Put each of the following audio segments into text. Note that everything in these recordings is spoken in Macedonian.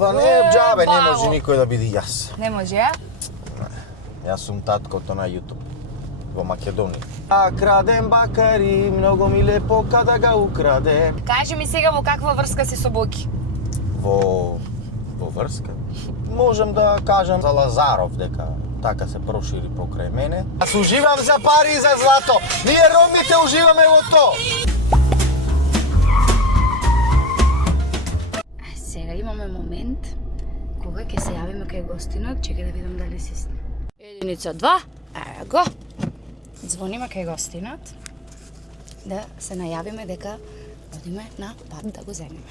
Па не, џабе, не може никој да биде јас. Не може, ја? Јас сум таткото на YouTube во Македонија. А крадем бакари, многу ми лепо када га украде. Кажи ми сега во каква врска си со Боки? Во врска? Можем да кажам за Лазаров дека така се прошири покрај мене. Аз уживам за пари и за злато. Ние ромите уживаме во то. Сега имаме момент кога ќе се јавиме кај гостинот, чекај да видам дали си снима. Единица, два, ево го. Звониме кај гостинот да се најавиме дека одиме на пат да го земеме.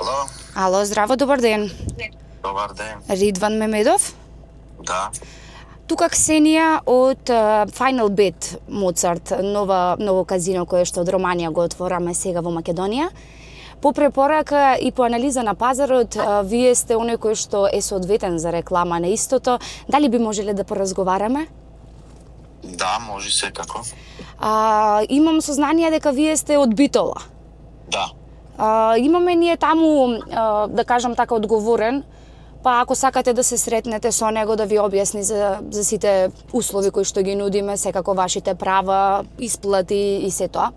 Ало? Ало, здраво, добар ден. Добар ден. Ридван Мемедов? Да. Тука Ксенија од Final Bet Моцарт, ново казино кое што од Романија го отвораме сега во Македонија. По препорака и по анализа на пазарот, вие сте оној кој што е соодветен за реклама на истото. Дали би можеле да поразговараме? Да, може секако. Имам сознание дека вие сте од Битола. Да. Имаме ние таму, да кажам така, одговорен, па ако сакате да се сретнете со него да ви објасни за сите услови кои што ги нудиме, секако вашите права, исплати и се тоа.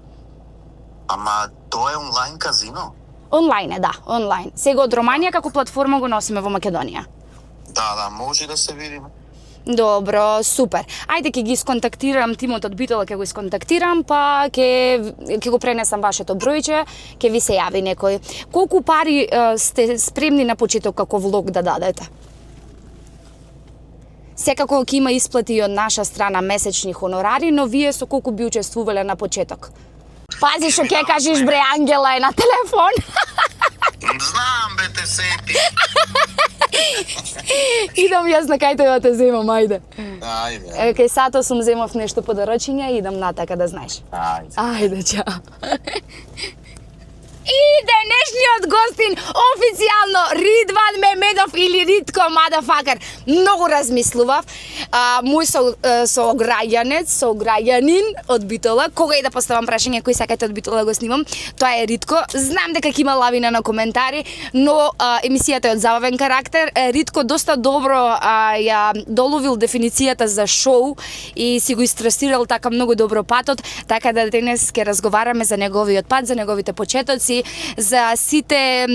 Ама тоа е онлайн казино? Онлайн е, да, онлайн. Сега од Романија како платформа го носиме во Македонија. Да, може да се видиме. Добро, супер. Ајде ќе ги сконтактирам тимот од Битола, ќе го исконтактирам, па ќе го пренесам вашето бројче, ќе ви се јави некој. Колку пари сте спремни на почеток како влог да дадете? Секако ќе има исплати и од наша страна месечни хонорари, но вие со колку би учествувале на почеток? Пази што ќе кажеш, бре, Ангела е на телефон. Знам, бе, те сети. Идам јас на кај да те земам, ајде. Ајде. Кај Сато сум земав нешто по доручење и идам натака да знаеш. Ајде. Ајде, чао. И денешниот гостин официјално Ридван Мемедов или Ритко Мадафакер. Многу размислував. Мој соограѓанин од Битола, кога и да поставам прашање кој сакате од Битола го снимам, тоа е Ритко. Знам дека ќе има лавина на коментари, но емисијата е од забавен карактер. Ритко доста добро ја доловил дефиницијата за шоу и си го истрасирал така многу добро патот, така да денес ќе разговараме за неговиот пат, за неговите почетоци, за сите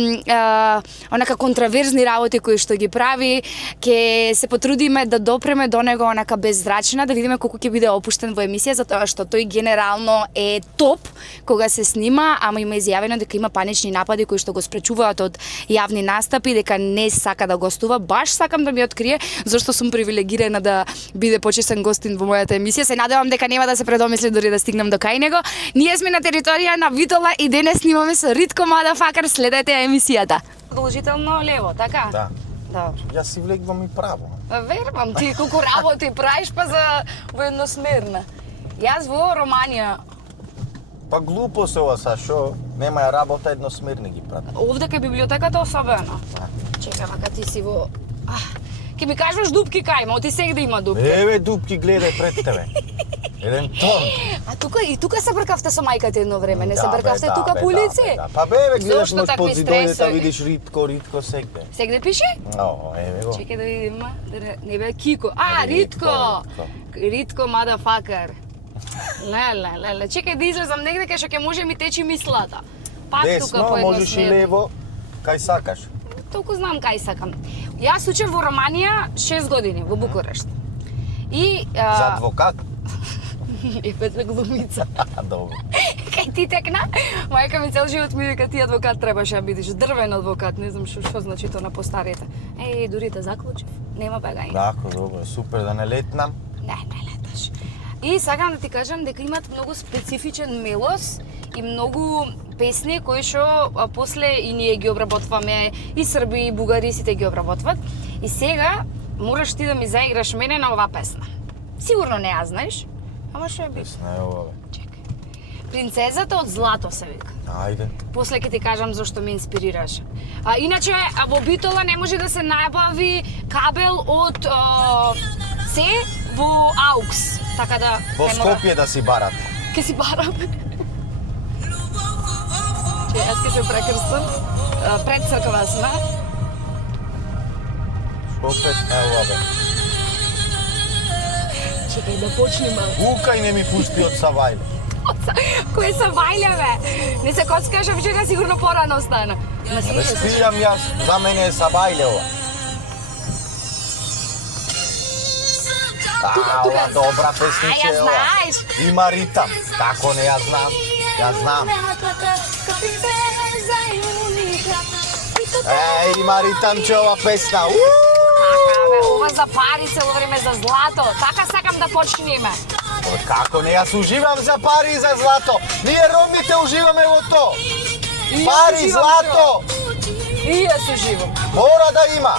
онака контраверзни работи кои што ги прави. Ќе се потрудиме да допреме до него онака беззрачна, да видиме колку ќе биде опуштен во емисија, затоа што тој генерално е топ кога се снима, ама има изјавено дека има панични напади кои што го спречуваат од јавни настапи, дека не сака да гостува. Баш сакам да ми открие зашто сум привилегирана да биде почесен гостин во мојата емисија. Се надевам дека нема да се предомисли дори да стигнам до кај него. Ние сме на територија на Битола и денес снимаме со Ритко Мадафакер, следете емисијата. Продолжително лево, така? Да. Добро. Јас си влегвам и право. Вербам ти колку работи правиш па за воедносмерна. Јас во Романија. Па глупо се ова са, шо нема ја работа едносмерни ги прати. Овде кај библиотеката особено. Чекам, ака ти си во... Ке ми кажеш дупки кај има, ти сегде има дупки. Еве дупки гледај пред тебе. Еден тон. Тука се бркавте со мајката едно време, не се бркавте тука по улици? Да. Па бе, гледаш Зошто мој такви под зидојдета, стресови? видиш Ритко сегде. Сегде пише? Еве го. Чекај да видим, не бе Кико. Ритко! Ритко Мадафакер. Леле, чекај да излезам негде кај што ќе може ми течи мислата. Пак тука Десно, по можеш и лево, кај сакаш. Толку знам кај сакам. Јас учев во Романија 6 години, во Букурешт. И... За адвокат? Епе за глумица. Добро. Кај ти текна, мајка ми цел живот ми вика ти адвокат требаше да бидеш, дрвен адвокат, не знам што значи тоа на постарите. Дури да заклучев, нема бегање. Дако, добро, супер да не летнам. Не леташ. И сакам да ти кажам дека имат многу специфичен мелос и многу песни кои што после и ние ги обработваме, и срби, и бугари, сите ги обработват. И сега мораш ти да ми заиграш мене на оваа песна. Сигурно не ја знаеш, ама што е би? Песна е ова, бе. Чекај. Принцезата од злато се вика. Ајде. После ќе ти кажам зашто ме инспирираш. Иначе во Битола не може да се набави кабел од С во Аукс, така да Во не мора- Скопје да си барат. Ке си бараме. Че, јас ке се прекрстам. Пред црква сме. Скопје, ево бе. Чекај да почнеме. Вукај не ми пусти од Савајле. Кој се вајле, бе? Не се коцкаш, вчера сигурно порано остана. Ма си Бе, спијам јас, за мене е Савајле ова. Ова добра песниче А, ја е ова. знаеш. Има ритам. Како не ја знам? Ја знам. Има ритамче ова песна. Така, бе, ова за пари цело време за злато. Така сакам да почнеме. Абе, како не, јас уживам за пари и за злато. Ние ромите уживаме во то. Пари, уживам, злато. И јас уживам. Мора да има.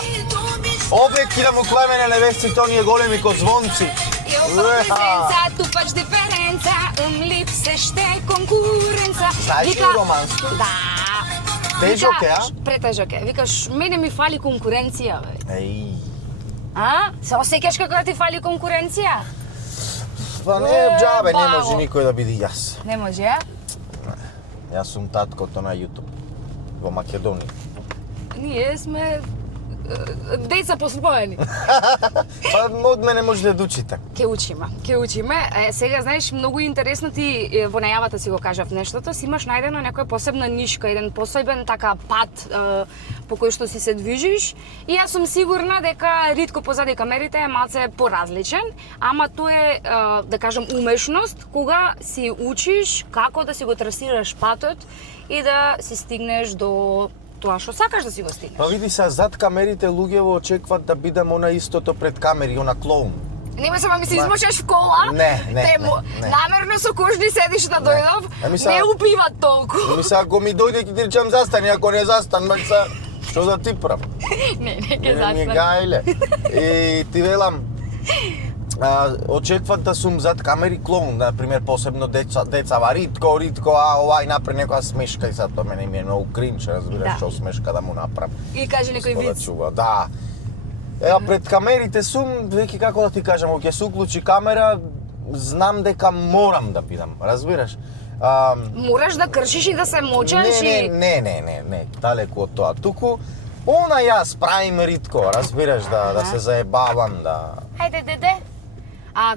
Овде ќе му клемене невестите, оние големи ко звонци. Eu faço presença, tu faz diferença. Lipseste конкуренца. Знаеш ли романско? Да. Тежок е, а? Претежок е. Викаш, мене ми фали конкуренција, бе. Еј. А? Се осеќаш како да ти фали конкуренција? Па не, џабе, не баво. може никој да биде јас. Не може, а? Јас сум таткото на YouTube во Македонија. Ние сме деца посвоени. Па од мене може да учите. Ке учиме. Сега, знаеш, многу интересно ти во најавата си го кажав нештото, си имаш најдено некоја посебна нишка, еден посебен така пат по кој што си се движиш и јас сум сигурна дека ритко позади камерите е малце поразличен, ама тоа е, да кажам, умешност кога си учиш како да си го трасираш патот и да си стигнеш до тоа што сакаш да си го стигнеш. Па види се, зад камерите луѓево очекват да бидам она истото пред камери, она клоун. Нема се, ми се измочаш в кола. Не. Намерно со кожни седиш да дојдов. Ами сега- Не убиват толку. Ми се, ако ми дојде ќе ти речам застани, ако не застан, ме се, што да ти прав? Не ќе Не ми застане. гајле. И ти велам, очекват да сум зад камери клоун, например, посебно децава, ритко, овај напре некоја смешка и сад тоа мене ми е многу кринч, разбираш, Да. што смешка да му направам. И кажи некој Што да виц. чува, да. Ева, пред камерите сум, веќе како да ти кажам, кога ќе се уклучи камера, знам дека морам да бидам, разбираш? Мораш да кршиш и да се мочаш и... Не, далеку од тоа. Туку, она јас правим ритко, разбираш, да се заебавам, да... Хајде, деде.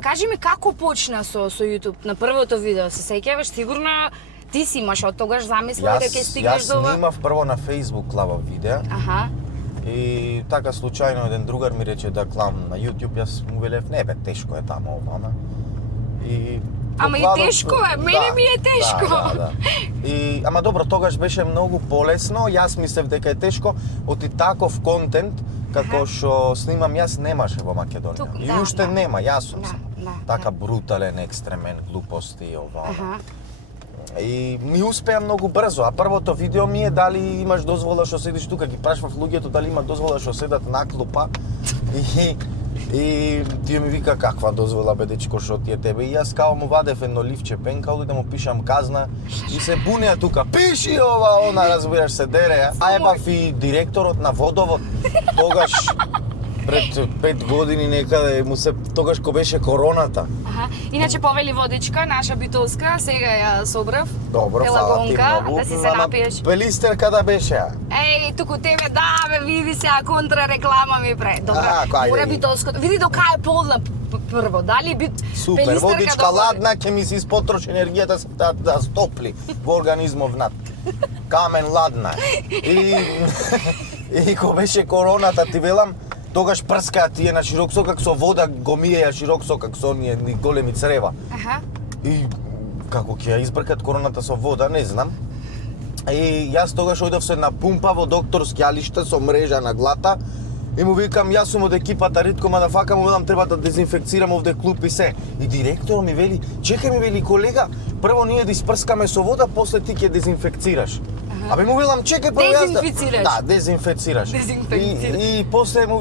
Кажи ми како почна со YouTube на првото видео, се сеќаваш, сигурно ти си имаш од тогаш замислила дека ќе стигнеш до Јас ова? снимав прво на Facebook лава видеа Аха. и така случајно еден другар ми рече да клам на YouTube, јас му велев, не бе, тешко е тамо ова, и Ама и докладот- тешко е, мене ми е тешко. Да. И ама добро, тогаш беше многу полесно, јас мислев дека е тешко, оти таков контент како што снимам јас немаше во Македонија. Тук, И да, уште да. нема, јас сум Да, така брутален, екстремен, глупости и ова. Аха. И ми успеа многу брзо, а првото видео ми е дали имаш дозвола што седиш тука, ги прашвав луѓето дали има дозвола што седат на клупа. И тие ми вика каква дозвола бе дечко што ти е тебе, и јас као му вадев едно ливче пенкал и да му пишам казна и се бунеа тука, пиши ова, она, разбираш, се дереа. А ебав и директорот на водовод тогаш пред 5 години некаде му се тогаш кога беше короната. Аха. Иначе повели водичка, наша битолска, сега ја собрав. Добро, фала ти Елагонка, многу. да си се Ама напиеш. Пелистерка да беше. Еј, туку тебе, да, бе, види се, контра реклама ми пре. Добра, Ајде. мора битолското. Види до кај е полна прво, дали бит Супер, пелистерка водичка добра? ладна, ќе ми се испотроши енергијата да стопли во организмов внат. Камен ладна. И кога беше короната, ти велам, тогаш прскаа тие на широк сокак со вода, го миеја широк сокак со оние големи црева. Аха. И како ќе ја избркат короната со вода, не знам. И јас тогаш ојдов се на пумпа во доктор Скјалиште со мрежа на глата и му викам, јас сум од екипата Ритко Мадафака, му велам треба да дезинфекцирам овде клупи се. И директорот ми вели, чекај ми вели колега, прво ние да испрскаме со вода, после ти ќе дезинфекцираш. Абе му велам, чекај прво јас да... Дезинфицираш. Да, дезинфекцираш. Дезинфекцираш. И после му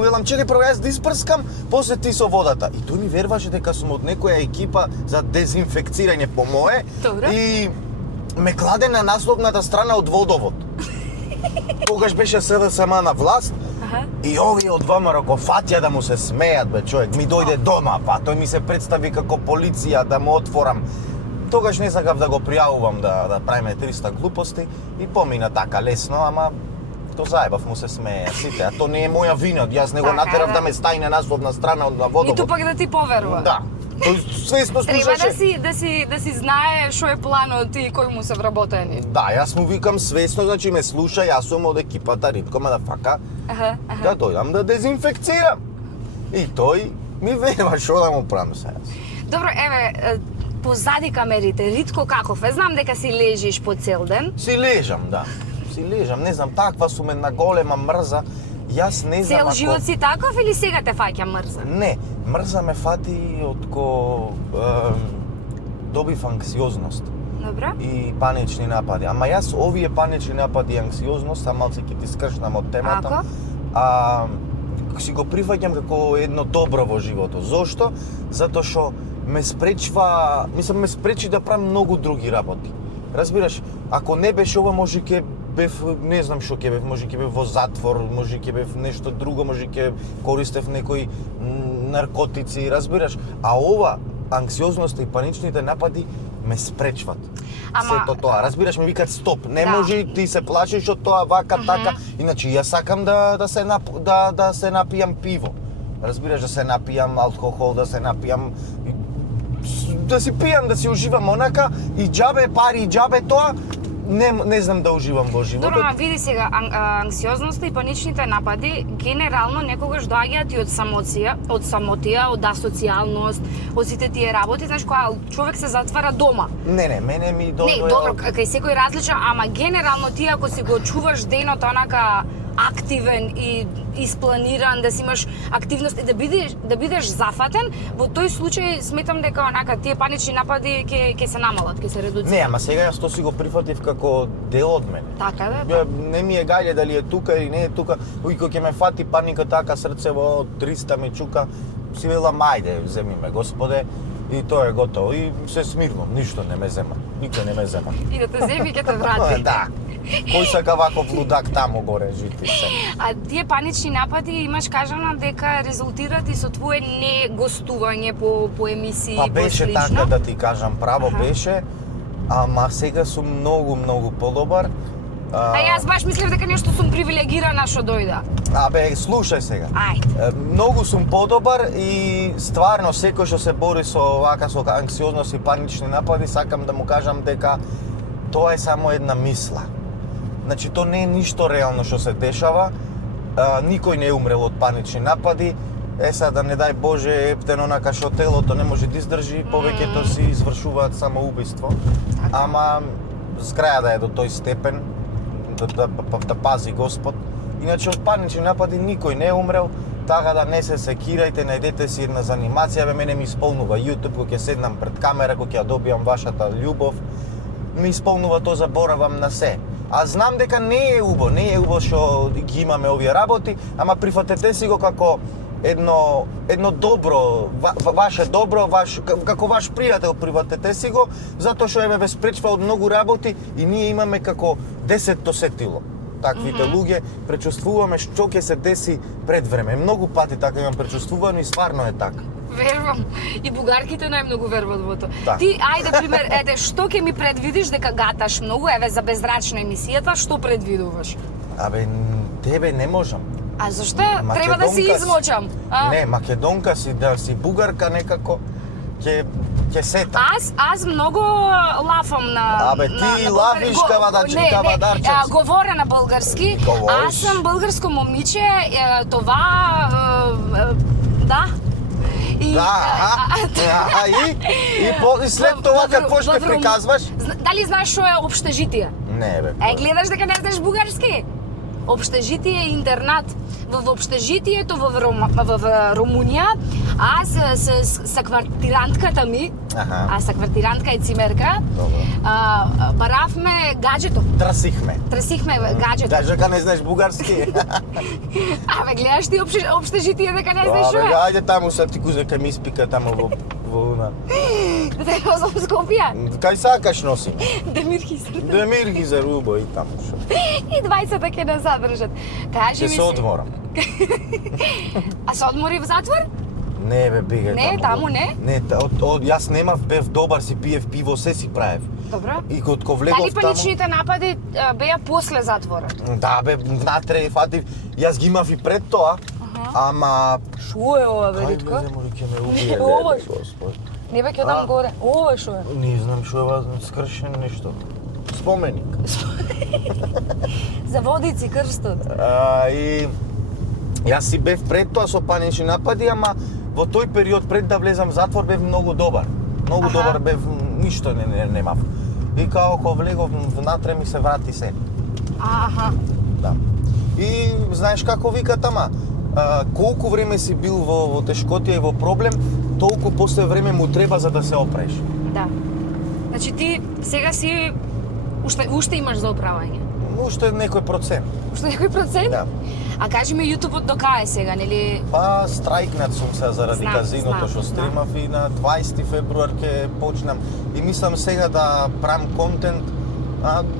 велам, чекај прво јас да испрскам, после ти со водата. И тој ми верваше дека сум од некоја екипа за дезинфекцирање по мое. Добро. И ме кладе на насловната страна од водовод. Тогаш беше СДСМ на власт И овие од ВМРО го фатија да му се смеат, бе, човек, ми дојде дома, па тој ми се представи како полиција да му отворам. Тогаш не сакав да го пријавувам да правиме 300 глупости и помина така лесно, ама то заебав му се смее сите, а то не е моја вина, јас не го Така, натерав да. да ме стајне насловна страна на водовод. Ниту пак да ти поверува. Да. Тој свесно Треба слушаше. да си знае што е планот и кој му се вработени. Да, јас му викам свесно, значи ме слуша, јас сум од екипата Ритко мадафака, да дојдам да дезинфекцирам. И тој ми верува што да му правам сега. Добро, еве, позади камерите, Ритко каков е? Знам дека си лежиш по цел ден. Си лежам, да. Си лежам, не знам, таква сум една голема мрза. Јас не знам Цел живот си таков или сега те фаќа мрза? Не, мрза ме фати отко добив анксиозност Добро. и панични напади. Ама јас овие панични напади и анксиозност, малце ќе ти скршнам од темата. Си го прифаќам како едно добро во животот. Зошто? Затоа што ме спречи да правам многу други работи. Разбираш, ако не беше ова, може ќе бев, не знам што ќе бев, може ќе бев во затвор, може ќе бев нешто друго, може ќе користев некои наркотици, разбираш? А ова, анксиозноста и паничните напади ме спречват. Сето тоа, разбираш, ме викат стоп, не може ти се плашиш од тоа вака така, иначе јас сакам да се напијам пиво. Разбираш, да се напијам алкохол, да се напијам да си пијам, да си уживам онака и џабе пари и џабе тоа, не знам да уживам во животот. Добро, види сега, анксиозноста и паничните напади генерално некогаш доаѓаат и од самотија, од асоцијалност, од сите тие работи, знаеш, кога човек се затвара дома. Не, мене ми дојде... Не, добро, кај секој различен, ама генерално ти ако си го чуваш денот онака активен и испланиран, да си имаш активност и да бидеш зафатен, во тој случај сметам дека онака тие панични напади ќе се намалат, ќе се редуцираат. Не, ама сега јас тоа си го прифатив како дел од мене. Така да? Не ми е гајле дали е тука или не е тука. Кога ќе ме фати паника така, срцево 300 ме чука, си велам ајде, земи ме Господе, и тоа е готово. И се смирнувам, ништо не ме зема. Никој не ме зема. И да те земи ќе те врати. Да. Кој сака ваков лудак таму горе жити се. А тие панични напади имаш кажано дека резултират и со твое не гостување по емисии, Па беше слично. така да ти кажам, право беше, ама сега сум многу подобар. А јас баш мислев дека нешто сум привилегирана што дојда. Абе, слушај сега. Ајде. Многу сум подобар и стварно секој што се бори со анксиозност и панични напади, сакам да му кажам дека тоа е само една мисла. Значи, тоа не е ништо реално што се дешава, никој не е умрел од панични напади, да не дај Боже, ептен онака што телото не може да издржи, повеќето си извршуваат самоубиство, ама зграја да е до тој степен, да пази Господ. Иначе од панични напади никој не е умрел, така да не се секирајте, најдете си една занимација, мене ми исполнува YouTube, кога ќе седнам пред камера, кога ќе ја добијам вашата љубов, ми исполнува тоа, заборавам на се. А знам дека не е убаво што ги имаме овие работи, ама прифатете си го како едно добро, ваше добро, како ваш пријател прифатете си го, затоа што ве спречва од многу работи и ние имаме како 10-то сетило. Таквите луѓе пречувствуваме што ќе се деси пред време. Многу пати така имам пречувствувано и стварно е така. Верувам. И бугарките најмногу веруваат во тоа. Да. Ти, ајде, пример, што ќе ми предвидиш дека гаташ многу, еве, за безрачна емисијата, што предвидуваш? Абе, тебе не можам. А зашто? Треба да си измочам. Не, македонка си, да си бугарка некако, ќе сета. Аз многу лафам на... Абе, ти лафиш кавадарче. Говоря на български. Говориш. Аз сам българско момиче, това... Да. И след тоа какво ще приказваш? Дали знаеш што е општежитие? Не, бе. Гледаш дека не знаеш бугарски? Општежитие е интернат. Во општежитието во Румунија, аз со квартирантката ми, а со квартирантка е цимерка, баравме гаджето. Трасихме гаджето. Кажа дека не знаеш бугарски. Абе, гледаш ти општежитие дека не знаеш што е? Ајде таму се ти кузе ка ми испика таму во уна. Да те носам в Скопје? Кај сакаш носим. Демир Хизер. Демир ги заруба и таму шо. И 20 ќе не задржат. Кажи Ќе ми се одморам. А се одмори в затвор? Не бе, бегај Не, таму не? Не, јас немав, бев добар, си пиев пиво, се си правев. Добро. И кога влегов Дали таму... паничните напади беа после затворот? Да бе, внатре фатив. Јас ги имав и пред тоа, ама... Шо е ова, бе, Кај Ритко? влезе, моли, ќе ме убие, Ова леле, шо? Господ. Не бе, ќе дам горе. Ова шо е? Не знам шо е ова, скршено нешто. Споменик. За водици, крстот. И јас си бев пред тоа со панични напади, ама во тој период пред да влезам в затвор бев многу добар. Многу Аха. добар бев, ништо немав. И као кога влегов внатре ми се врати се. Аха. Да. И знаеш како викат ама, колку време си бил во тешкотија и во проблем, толку после време му треба за да се опреш. Да. Значи ти сега си уште имаш за оправање. Уште некој процент. Уште некој процент? Да. А кажи ми јутубот до кај е сега, нели? Па страйкнат сум се заради Знам, казиното знам, што стримав и на 20 февруар ќе почнам. И мислам сега да правам контент.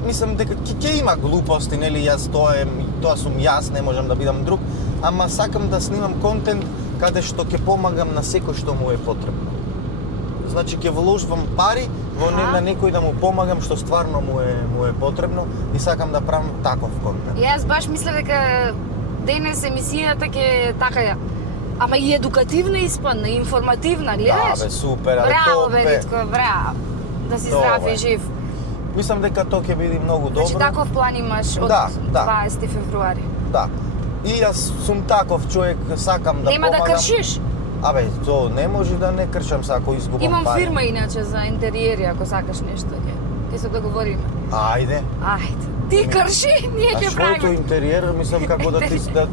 Мислам дека ќе има глупости, нели, јас тоа сум јас, не можам да бидам друг, ама сакам да снимам контент каде што ќе помагам на секој што му е потребно. Значи ќе вложувам пари во на некој да му помагам што стварно му е потребно и сакам да правам таков контент. Јас баш мислев дека денес емисијата ќе така ама и едукативна испадна, и информативна, гледаш? Да, бе, супер, Браво, бе, Ритко, браво. Да си Тоа, здрав бе. и жив. Мислам дека тоа ќе биде многу добро. Значи таков план имаш од Да, да. 20 февруари. Да. И јас сум таков човек, сакам да Нема да помагам. кршиш? Абе, то не може да не кршам са ако изгубам Имам пари. фирма иначе за интериери, ако сакаш нешто, ќе се договориме. Ајде. Ајде. Ти крши, ние А ќе своето правиме. интериер, мислам како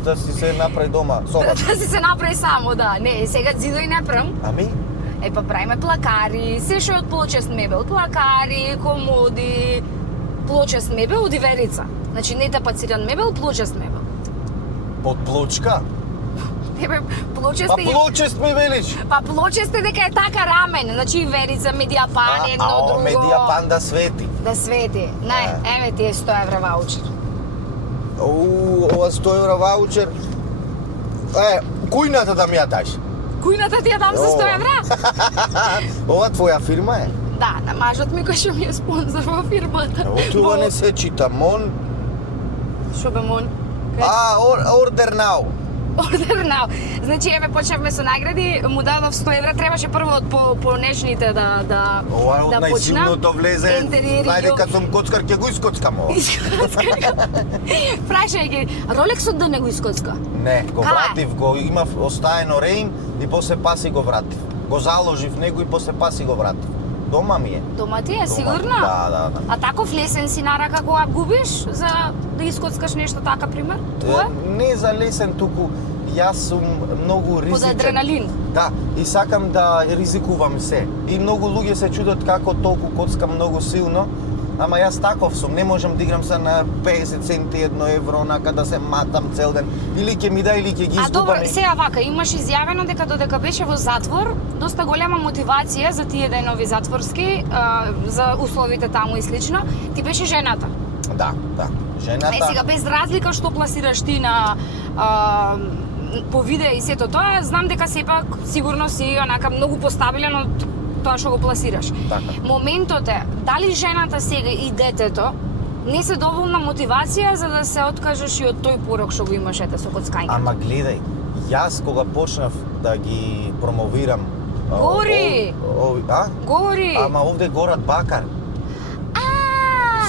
да си се направи дома, соба. Да си се направи само, да. Не, сега зидој не прам. Ами? Е, па правиме плакари, се што е од плочест мебел. Плакари, комоди, плочест мебел од иверица. Значи не тапациран мебел, плочест мебел. Под плочка? Не бе, плочест Па е... плочест ми велиш? Па плочест е дека е така рамен, значи иверица, медијапан, едно друго. медијапан да свети. Да свети. Не, еве ти е 100 евра ваучер. Ова 100 евра ваучер. Кујната да ми ја даш. Кујната ти ја дам за 100 евра? Ова твоја фирма е? Да, на мажот ми кој што ми е спонзор во фирмата. Тоа не се чита, мон. Шо бе мон? Order now. Order now. Значи, еве, почнавме со награди, му дадов 100 евра, требаше прво од понешните да Ова е од почнам. најсилното влезе. Интериери Најде ги- кад сум коцкар ќе го искоцкам ова. Прашај ги, Ролексот да не го искоцка? Не, го Кај? вратив, го имав остаено реим и после паси го вратив. Го заложив него и после паси го вратив. Дома ми е. Дома ти е, Дома. сигурно? Да. А таков лесен си на рака кога губиш за да искоцкаш нешто така, пример? Тоа? Не за лесен, туку јас сум многу ризичен. Под адреналин? Да, и сакам да ризикувам се. И многу луѓе се чудат како толку коцкам многу силно, ама јас таков сум, не можам да играм се на 50 центи, 1 евро, онака да се матам цел ден. Или ќе ми да, или ќе ги А изгубам. добро, сега вака, имаш изјавено дека додека беше во затвор, доста голема мотивација за тие денови затворски, за условите таму и слично, ти беше жената. Да. Жената... Не, сега без разлика што пласираш ти на по видео и сето тоа, знам дека сепак сигурно си онака многу постабилен од тоа што го пласираш. Така. Моментот е, дали жената сега и детето не се доволна мотивација за да се откажеш и од тој порок што го имаш ете со коцкањето? Ама гледај, јас кога почнав да ги промовирам... Гори! Говори! Ама овде горат бакар.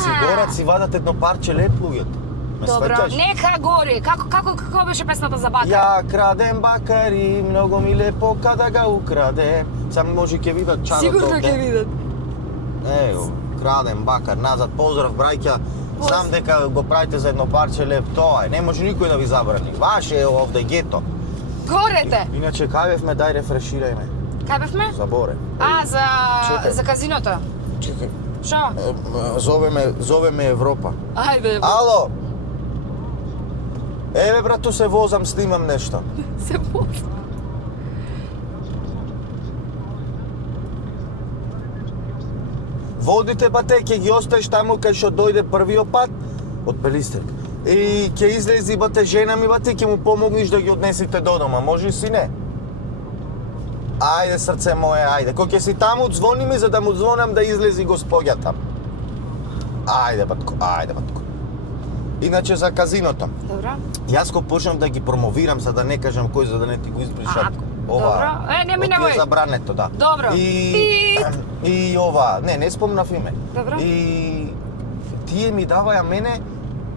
Си горат, си вадат едно парче леп луѓето. Ме Добро, сваќаш? нека гори. Како беше песната за бакар? Ја крадем бакари, многу ми лепо када га украде. Сам може ќе видат чарот Сигурно овде. ќе видат. Ево, крадем бакар назад. Поздрав браќа. Знам дека го правите за едно парче леп, тоа е. Не може никој да ви забрани. Ваше е овде гето. Горете. Иначе кај бевме, дај рефреширај ме. Кај бевме? Заборе. За Чекај. казиното. Чекај. Шо? Зовеме Европа. Ајде. Ало. Еве брато се возам, снимам нешто. Се воз. Водите бате ќе ги оставиш таму кај што дојде првиот пат од Пелистер. И ќе излези бате жена ми бате ќе му помогнеш да ги однесите до дома. Може си не? Ајде срце мое, ајде. Кога ќе си таму звони ми за да му звонам да излези господја таму. Ајде батко, ајде батко. Иначе за казиното. Добро. Јас го почнам да ги промовирам за да не кажам кој за да не ти го избришат. Добро. Не ми немој. Забрането, да. Добро. И ова, не спомнав име. Добро. И тие ми даваја мене,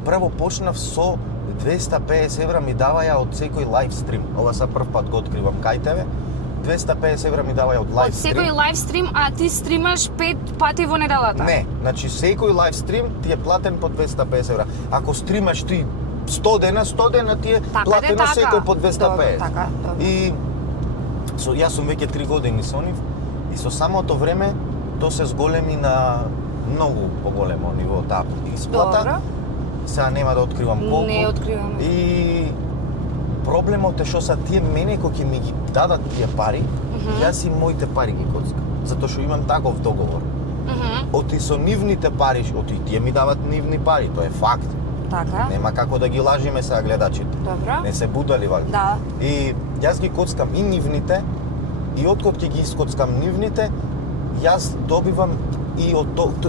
прво почнав со 250 евра ми даваја од секој лайв стрим. Ова са прв пат го откривам кај тебе. 250 евра ми даваја од лайв стрим. Од секој лайв стрим, а ти стримаш 5 пати во неделата? Не, значи секој лайв стрим ти е платен по 250 евра. Ако стримаш ти 100 дена ти е платено секој по 250. Добро, така, добро. И јас сум веќе 3 години со нив и со самото време то се зголеми на многу поголемо ниво таа исплата. Добро. Сега нема да откривам колку. Не откривам. И проблемот е што са тие мене кои ќе ми ги дадат тие пари, јас и моите пари ги коцкам. Затоа што имам таков договор. Оти со нивните пари, оти тие ми дават нивни пари, тоа е факт. Така. Нема како да ги лажиме сега гледачите. Добро. Не се будали вали. Да. И јас ги коцкам и нивните, и откад ќе ги искоцкам нивните, јас добивам и од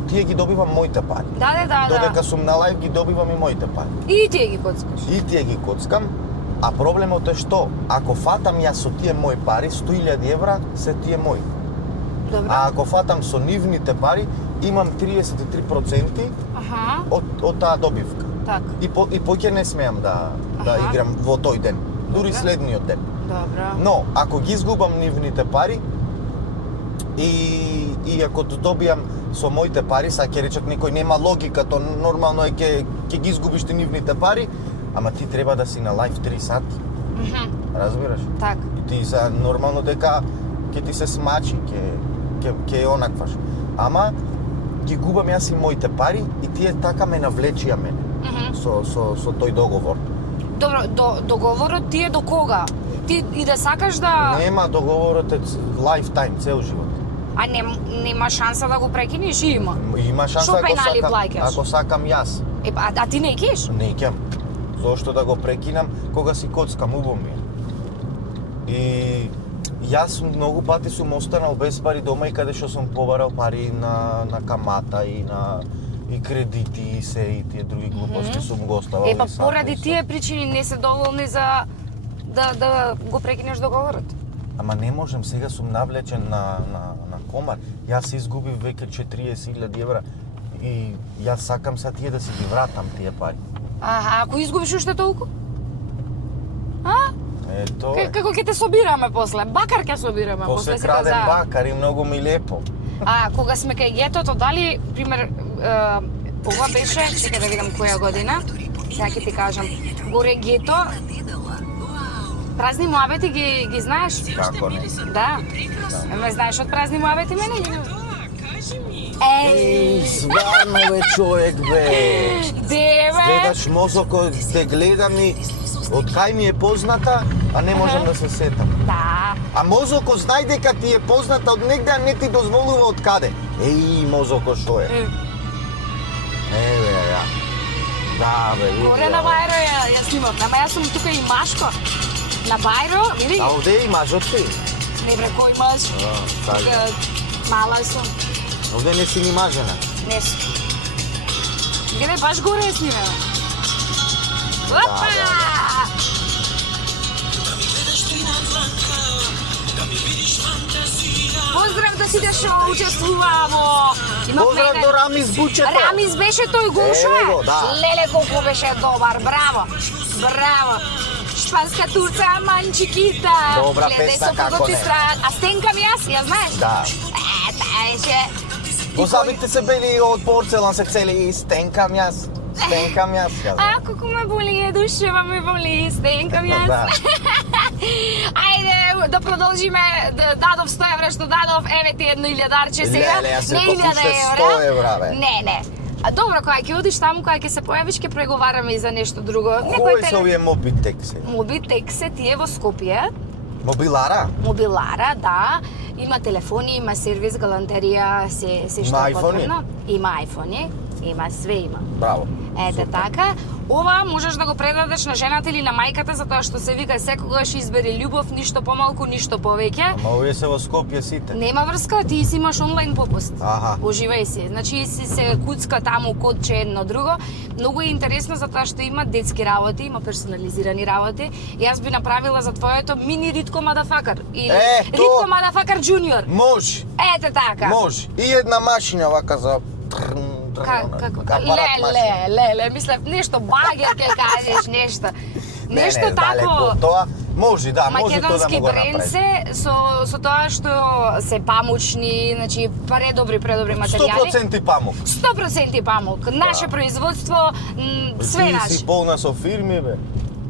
тие ги добивам моите пари. Да. Додека сум на лајв ги добивам и моите пари. И тие ги коцкаш. И тие ги коцкам, а проблемот е што ако фатам јас со тие мои пари, 100.000 евра се тие мои. Добро. А ако фатам со нивните пари, имам 33% Аха. од таа добивка. Така. И поќе не смеам да Аха. играм во тој ден, дури Добре. следниот ден. Добро. Но, ако ги изгубам нивните пари и ако добијам со моите пари, са ќе речат некој нема логика, то нормално е ќе ги изгубиш ти нивните пари, ама ти треба да си на лајв 3 сати. Разбираш? Така. И ти са нормално дека ќе ти се смачи, ќе онакваш. Ама ги губам јас и моите пари и тие така ме навлечија мене со тој договор. Добро, договорот ти е до кога? Ти и да сакаш да... Нема, договорот е лайфтайм, цел живот. А нема шанса да го прекинеш? Има. Има шанса Шо пенали плаќаш? ако сакам јас. А ти не кеш? Не ќам. Зошто да го прекинам кога си коцкам убаво ми е. И јас многу пати сум останал без пари дома и каде што сум побарал пари на камата и кредити и се и тие други глупости сум го оставал. Па и сам поради и тие причини не се доволни за да го прекинеш договорот. Ама не можем, сега сум навлечен на комар. Јас изгубив веќе 40.000 евра и јас сакам са тие да си ги вратам тие пари. Ако изгубиш уште толку? Ето е. Како ќе те собираме после? Бакар ќе собираме После после краден сите бакар и многу ми лепо. Кога сме кај гетото, дали, пример, ова беше, чекај да видам која година, сега ќе ти кажам, горе гето, празни муабети ги знаеш? Како не? Да. Ме знаеш од празни муабети мене или? Зварно бе човек бе. Деве! Гледаш мозокот, те гледам и од кај ми е позната, а не можам да се сетам. Да. А мозокот знај дека ти е позната од негде, а не ти дозволува од каде. мозокот шо е? Еве ја. Да бе, види. Горе на Бајро ја снимав, ама јас сум тука и Машко. На Бајро, види? А овде и мажот ти? Не бре, кој маж? Тука мала сум. Овде не си ни мажена. Не сум. Гледај, баш горе ја снимаме. Опа! Поздрав да сите што учествува во... Поздрав до Рамис Бучето. Рамис беше тој Гошо е? Ево го, да. Леле колку беше добар, браво. Браво. Шпанска турца, манчикита. Добра песна, како не. А стенкам јас, ја знаеш? Да. Таа беше... Позабите се бели од порцелан се цели и стенкам јас. Стенкам јас. Колку ме боли душева, ме боли, стенкам јас. Да. Ајде, да продолжиме, дадов 100 евра што дадов, еве ти едно илјадарче сега. Леле, јас Не реков 1000 уште евра. 100 евра, бе. Не. Добро, кога ќе одиш таму, кога ќе се појавиш, ќе преговараме и за нешто друго. Кој се овие Мобитек се? Мобитек се тие во Скопје. Мобилара? Мобилара, да. Има телефони, има сервис, галантерија, се што Има е iPhone-и? потребно. Има iPhone-и, има све има. Браво. Ете Супер. така. Ова можеш да го предадеш на жената или на мајката, затоа што се вика секогаш избери љубов, ништо помалку, ништо повеќе. Ама овие се во Скопје сите. Нема врска, ти си имаш онлайн попуст. Аха. Уживај си. Значи си се куцка таму кодче едно друго. Многу е интересно затоа што има детски работи, има персонализирани работи. И јас би направила за твоето мини Ритко Мадафакар или Е, то- Ритко Мадафакар Джуниор. Може, Ете така. може. И една машина вака за... Како? апарат машина. Леле, мислев нешто багер ќе кажеш, нешто. Нешто не, тако. далеко. Тоа може, да, може тоа да Македонски му го бренд направи. се со тоа што се памучни, значи предобри материјали. 100% памук. 100% памук. Наше производство, све Ти наше. си полна со фирми, бе.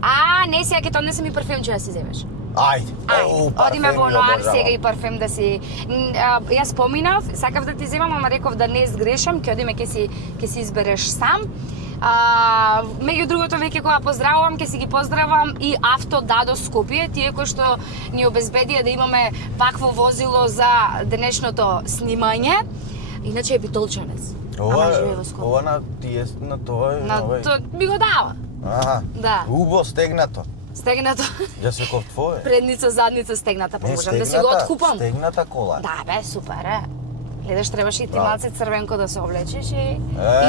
А, не сега ќе донесам и парфем ќе ја си земеш. Ајде. Ајде, одиме во Ноар сега и парфем да си... Јас поминав, сакав да ти земам, ама реков да не сгрешам, ќе одиме ќе си избереш сам. Меѓу другото, веќе кога поздравувам, ќе си ги поздравам и Авто Дадо Скопје, тие кои што ни обезбедија да имаме вакво возило за денешното снимање. Иначе е битолчанец. Ама живее во Скопје. Ова на тие на тоа е На овој. то ми го дава. Аха. Да. Убо стегнато. Стегнато. Јас реков твое. Предница, задница, стегната, па Не, можам да си го откупам. Стегната кола. Да, бе, супер е. Гледаш, требаше и ти Браво. малце црвенко да се облечеш и Е.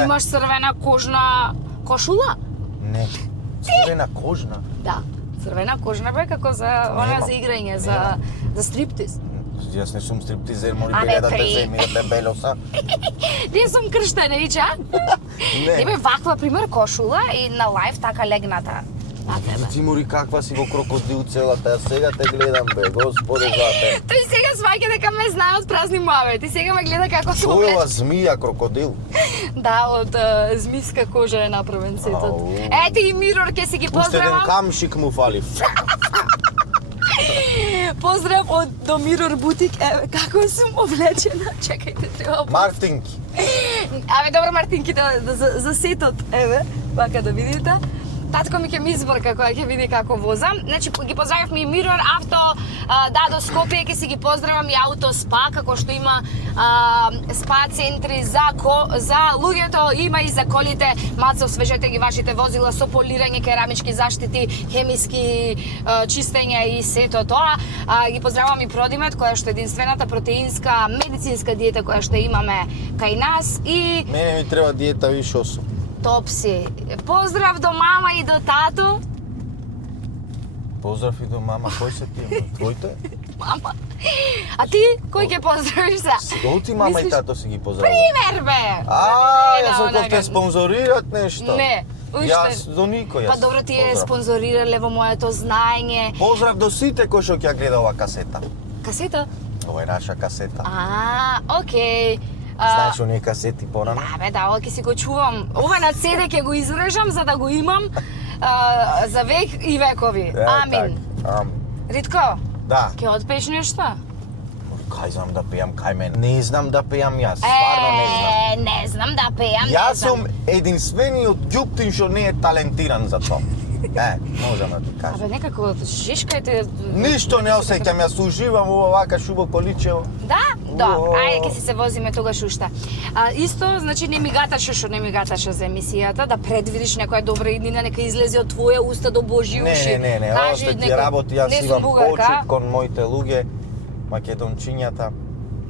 имаш црвена кожна кошула. Не. Црвена кожна. Да, црвена кожна бе како за она Нема. за играње, Нема. за стриптиз. Јас не сум стриптизер, моли Абе, бе да при. те земи дебелоса. Не сум крштенича. Не. Небе ваква пример кошула и на лајф така легната на тебе. Ти мори каква си во крокодил целата, јас сега те гледам бе, господе зате. Тој сега сваќа дека ме знае од празни муавети. Сега ме гледа како сум Тој ова облечена. змија крокодил. Да, од змиска кожа е направен сетот. Ау. Ете и Мирор, ке си ги Уште еден поздравам. камшик му фали. Поздрав од до Мирор Бутик. Еве, како сум облечена. Чекајте, треба... Мартинки. Абе, добро, Мартинки, за сетот. Еве, вака да видите. Татко ми ќе ми изборка кога ќе види како возам. Значи, ги поздравивме и Мирор, Авто, Дадо Скопје, ќе си ги поздравам и Ауто Спа, како што има спа центри за луѓето, има и за колите. Маца, освежете ги вашите возила со полирање, керамички заштити, хемиски чистење и сето тоа. Ги поздравам и Продимет, која што е единствената протеинска медицинска диета која што имаме кај нас и Мене ми треба диета више 8. Топси. Поздрав до мама и до тато. Поздрав и до мама, кој се ти? Твоите? Мама. А ти, кој ќе поздравиш за? Сигурно мама и Мислиш- тато си ги поздравувам. Пример, бе! Јас ако те спонзорират нешто. Не, уште. Јас до никој јас. Па добро, ти е поздрав. спонзорирале во моето знаење. Поздрав до сите кои што ќе гледа ова касета. Касета? Ова е наша касета. Окей. Знаеш оние касети порано? Да, бе, да, ова ќе си го чувам. Ова на CD ќе го изрежам за да го имам за век и векови. Амин. Амин. Ритко, Да. ќе отпееш нешто? Кај знам да пеам, кај мен. Не знам да пеам јас, стварно не знам. Не знам да пеам, Јас не знам. сум единствениот ѓуптин што не е талентиран за тоа. Можам да ти кажам. Абе, некако жишкајте... Ништо не осеќам, јас уживам ова вака шубо количево. Да? Да, Уоо. ајде ќе си се возиме тогаш уште. Исто, значи не ми гаташе што не ми гаташе за емисијата, да предвидиш некоја добра иднина, нека излезе од твоја уста до Божји уши. Не, Кажи още ти некој- работи, јас не сум имам бугарка. почит кон моите луѓе, македончињата.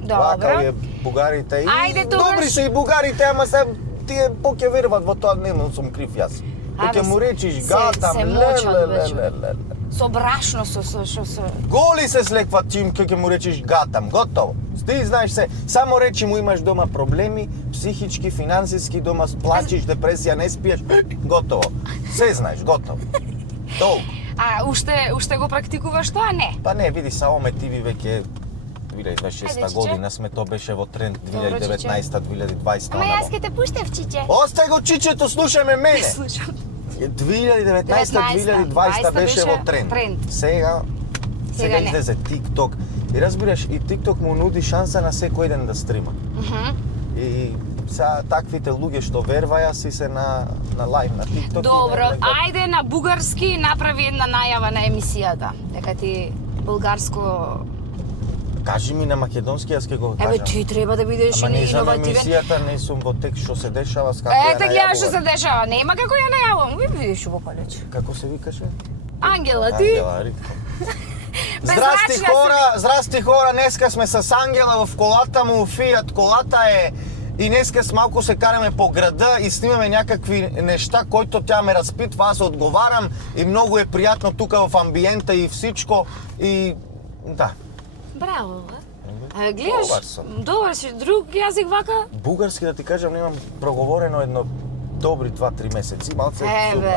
Вака Добро. е бугарите и Ајде, тогаш. добри се и бугарите, ама се тие поќе веруваат во тоа, не сум крив јас. Абе, Поќе му речиш се гатам, мочат, бе, ле. Со брашно, со... Голи се слекват чим ќе му речиш гатам, готово. Ти знаеш се, само речи му имаш дома проблеми, психички, финансиски, дома плачиш, депресија, не спиеш, готово. Се знаеш, готово. Толку. Уште го практикуваш тоа? Не. Па не, види, само ме тиви веќе 2026 Ајде, чиче. година сме, тоа беше во тренд Добро, 2019-2020. Ама јас ќе те пуштев, чиче. Остај го чичето, слушаме мене. Слушам. 2019-2020 беше во тренд. Сега Сега не. излезе TikTok. И разбираш, и TikTok му нуди шанса на секој ден да стрима. И сега таквите луѓе што верваја си се на лайв на TikTok. Добро, ајде на бугарски направи една најава на емисијата. Дека ти Булгарско. Кажи ми на македонски, јас ќе го кажам. Еве ти треба да бидеш Ама не знам иновативен. емисијата, не сум во текст што се дешава, с како ја Ете гледаш што се најавувам. дешава, нема како ја најавувам. Ви видиш во колеч. Како се викаше? Ангела ти. Ангела Ритко. Беззрачна си. Здрасти хора, днеска сме с Ангела в колата му, Фиат колата е и днеска с малку се караме по града и снимаме някакви нешта, којто тя ме распитва, аз одговарам и многу е пријатно тука в амбиента и всичко и да. Браво, бе. Гледаш, Добар сум. добар си, друг јазик вака? Бугарски да ти кажам, немам проговорено едно добри 2-3 месеци, малце Еве,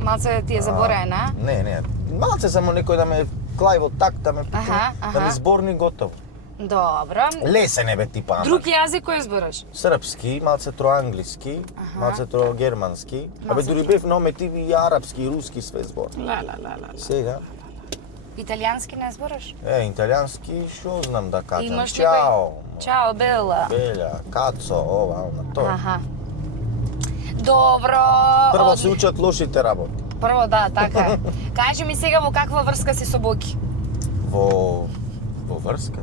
малце ти е забораен, а? Не, малце само некој да ме клај во такт, да ме да ми аха. зборни готов. Добро. Лесен е бе типа, ама. Друг јазик кој збораш? Српски, малце англиски, малце германски, абе дури бев нометиви и арапски и руски све збор. Ла. Сега, Италијански не збораш? италијански што знам да кажам. Имаш Чао, Чао, Бела. белја, кацо, ова, тоа. Аха. Добро. Прво се учат лошите работи. Прво, да, така е. Кажи ми сега во каква врска си со Боки? Во врска?